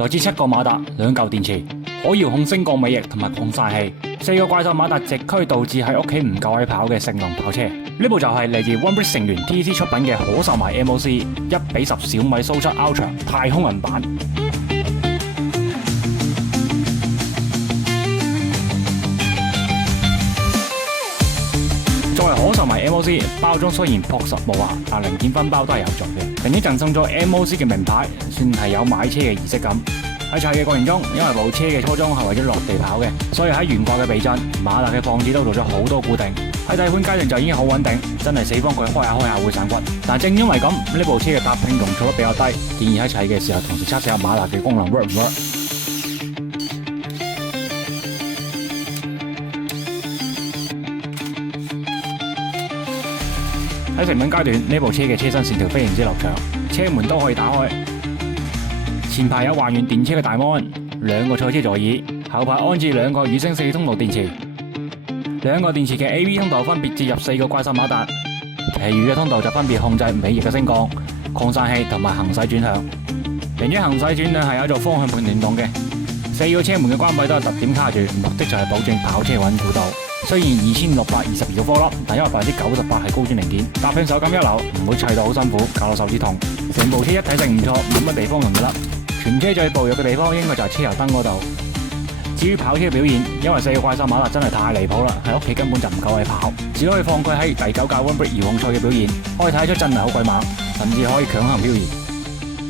來自7個馬達、2嚿電池、可遙控升降尾翼同埋擴散器、4個怪獸馬達，直驅導致喺屋企唔夠位跑嘅性能跑車。呢部就係嚟自 OneBricks 成員 TC 出品嘅可售賣 MOC 1:10小米 Soul 7 Ultra 太空人版。作為可售賣 MOC， 包裝雖然樸實無華，但零件分包都係有做嘅，並且贈送咗 MOC 嘅名牌，算係有買車嘅儀式感。喺砌嘅過程中，因為部車嘅初衷係為咗落地跑嘅，所以喺懸掛嘅避震、馬達嘅放置都做咗好多固定。喺底盤階段就已經好穩定，真係死方佢開下會散骨。但正因為咁，呢部車嘅搭拼容錯率比較低，建議喺砌嘅時候同時測試下馬達嘅功能 work 唔 work。喺成品階段，呢部車嘅車身線條非常之流暢，車門都可以打開。前排有還原電車嘅大 mon， 2個賽車座椅，後排安置2個宇星4通道電池，2個電池嘅 AV 通道分別接入4個怪獸馬達，其餘嘅通道就分別控制尾翼嘅升降、擴散器同埋行駛轉向。並且行駛轉向係有做方向盤聯動嘅。4個車門嘅關閉都係特點卡住，目的就係保證跑車穩固度。雖然2622個顆粒，但因為98%係高端零件，搭拼手感一流，唔會砌到好辛苦，搞到手指痛。成部車一體性唔錯，冇乜地方容易甩。全車最薄弱嘅地方應該就係車油燈嗰度。至於跑車嘅表現，因為4個怪獸馬達真係太離譜啦，喺屋企根本就唔夠位跑，只可以放佢喺第9屆 OneBricks 遙控賽嘅表現，可以睇得出真係好鬼猛，甚至可以強行漂移。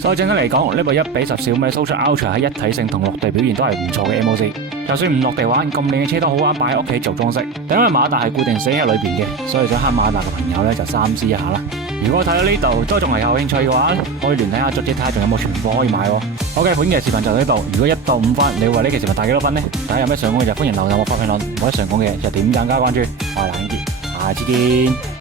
所以整體嚟講，呢部1:10小米 Soul 7 Ultra 喺一體性同落地表現都係唔錯嘅 MOC。就算唔落地玩，咁靚嘅車都好啱擺喺屋企做裝飾。但因為馬達係固定死喺裏邊嘅，所以想慳馬達嘅朋友咧就三思一下啦。如果睇到呢度都仲係有興趣嘅話，可以聯繫下作者睇下仲有冇存貨可以買喎。好嘅，本期視頻就到呢度。如果1到5分，你會為呢期視頻打幾多分呢？大家有咩想講嘅就歡迎留言或發評論，或者想講嘅就點讚加關注。我係冷傑，下次見。